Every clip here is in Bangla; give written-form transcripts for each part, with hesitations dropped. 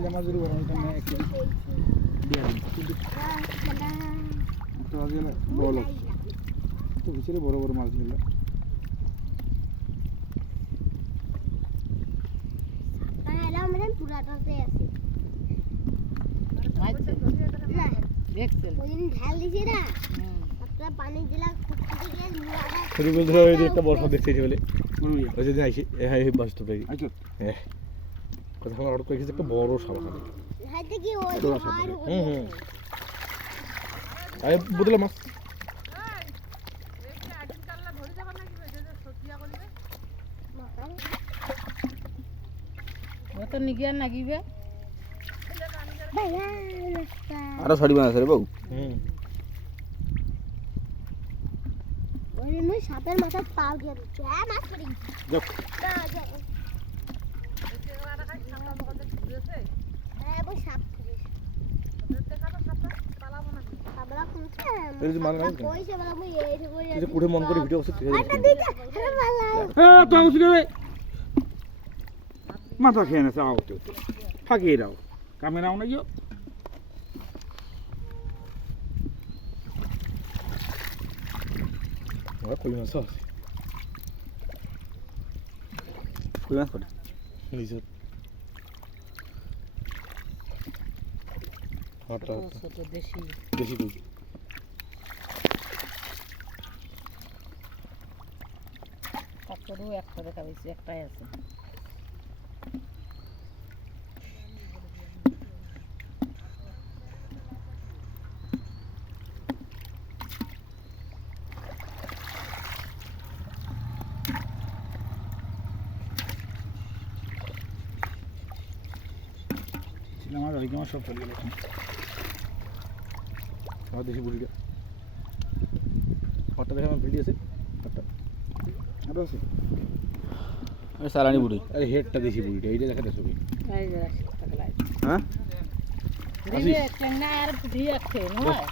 চিংড়ি মাছের বড় এটা না একটু দিয়ে দিন তো আজ বড় তো ভিতরে বড় বড় মাছ দিল তাহলে আমরা পুরাটাতে আছি না দেখছেন ওইদিন ঢাল দিছি না আপনারা পানি দিলা কুটকুটি গিয়ে নিয়াটা সরি বলতে ওই যে একটা বড় সব দেখতেছি বলে ওই যে আইছি এই বাসটা তাই আইছো হ্যাঁ কথা আমার অর্ডার করেছি একটা বড় সাবা খাবে হাতে কি ওই হাড় হুম আরে বুদলা মাছ তো নিগিয়া নাগিবে ভাইয়া আরো ছড়ি বানাছে রে বাবু হুম ওই মই সাপের মাথা পাও দিয়ে দিচ্ছে হ্যাঁ মাছ পড়ে যাও হ্যাঁ বই সাপ পড়েছে সাবলা কোনটা এই যে মাল নাই কইছে বলা মই এই করে এই যে কুড়ে মন করে ভিডিও আছে ঠিক আটা আছে দিতে আরে ভালো হ্যাঁ তো আউস রে মাথা খেয়ে না চাও তো ফাঁকিয়ে দাও ক্যামেরাও না গিয়ে ওরা কই মাছ আছে কই মাছ করে নিচে হাটা ছোট দেশি বেশি কই কাপড়ও একটা দেখা পাইছি একটাই আছে আমার ওই আমার সব চলে গেল আমার দেশি বুড়িটা হাটটা দেখে আমার ভিডিও আছে হাটটা আরো আছে আরে সালানি বুড়ি আরে হেডটা দেশি বুড়িটা এইটা দেখাতে ছবি এই যে রাস্তা লাই হ্যাঁ দিবে চেংনা আর পুঠি আছে নয়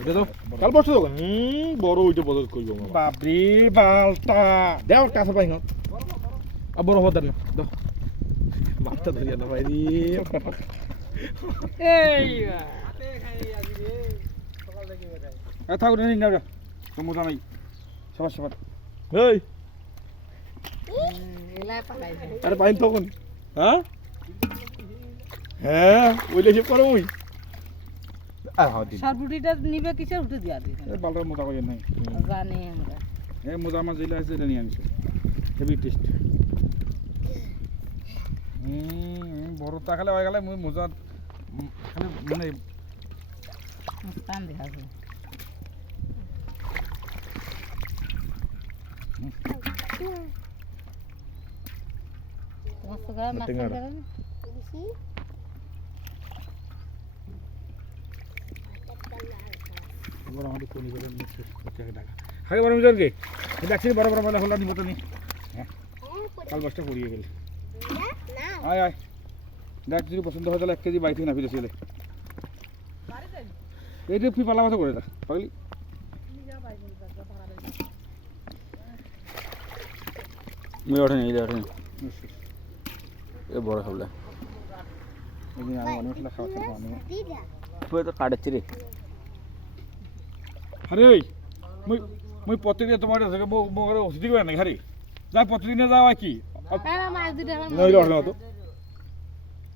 এটা তো কাল বসে তো বড় ওইটা বদল করব মামা বাপরে বালটা দাও কাছে পাই না আর বড় হদার না দাও মাথা ধরিয়া না ভাই রে এই থাকুন নিন না সমুদ্র নাই সবার সবার এই এলাই পালাইছে আরে পাইন তখন হ্যাঁ হ্যাঁ ওইলে হিসাব করো ওই সরপুটিটা নিবে কিসের উঠে দিয়া দিই বালটার মোটা করে নাই জানি আমরা এই মোজা মাছ যেটা আছে এটা নিয়ে আনছি হেভি টেস্ট বড় তাকালে হয়ে গেলে মোজা খালি মানে মুস্তান দেখা যায় তোমার সঙ্গে মাছ টেঙ্গারা। ধরে দিছি বড় আমাদের কোনি করে নিচ্ছে টাকা টাকা হাগে বড় মিজার কে দেখছি বড় বড় বলে হলা নিব তো নি হ্যাঁ কাল বাসটা পড়িয়ে গেল না আয় আয় দেখ যদি পছন্দ হয় তাহলে 1 কেজি বাইতে না ফিরে ছেলে এইটা ফি পালা মাছ করে দা পাগলি মই ওঠে নেই ওঠে এ বড় হবলা এই যে আমি অনেক মশলা খাওয়াতে পারি দিদা তুই তো কাটছি রে আরে মই মই প্রত্যেকদিন তোমার থেকে মোরে ওষুধ করে না ঘরে যাই প্রত্যেকদিন যাওয়া কি হ্যাঁ মাছ দুটো নইলে ওঠে না তো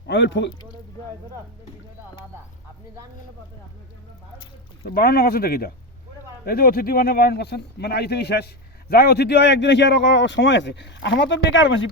আমি বারণ করছেন দেখি দা এই যে অতিথি মানে বারণ করছেন মানে আজ থেকে শেষ যাই অতিথি হয় একদিন কি আর সময় আছে আমার তো বেকার বেশি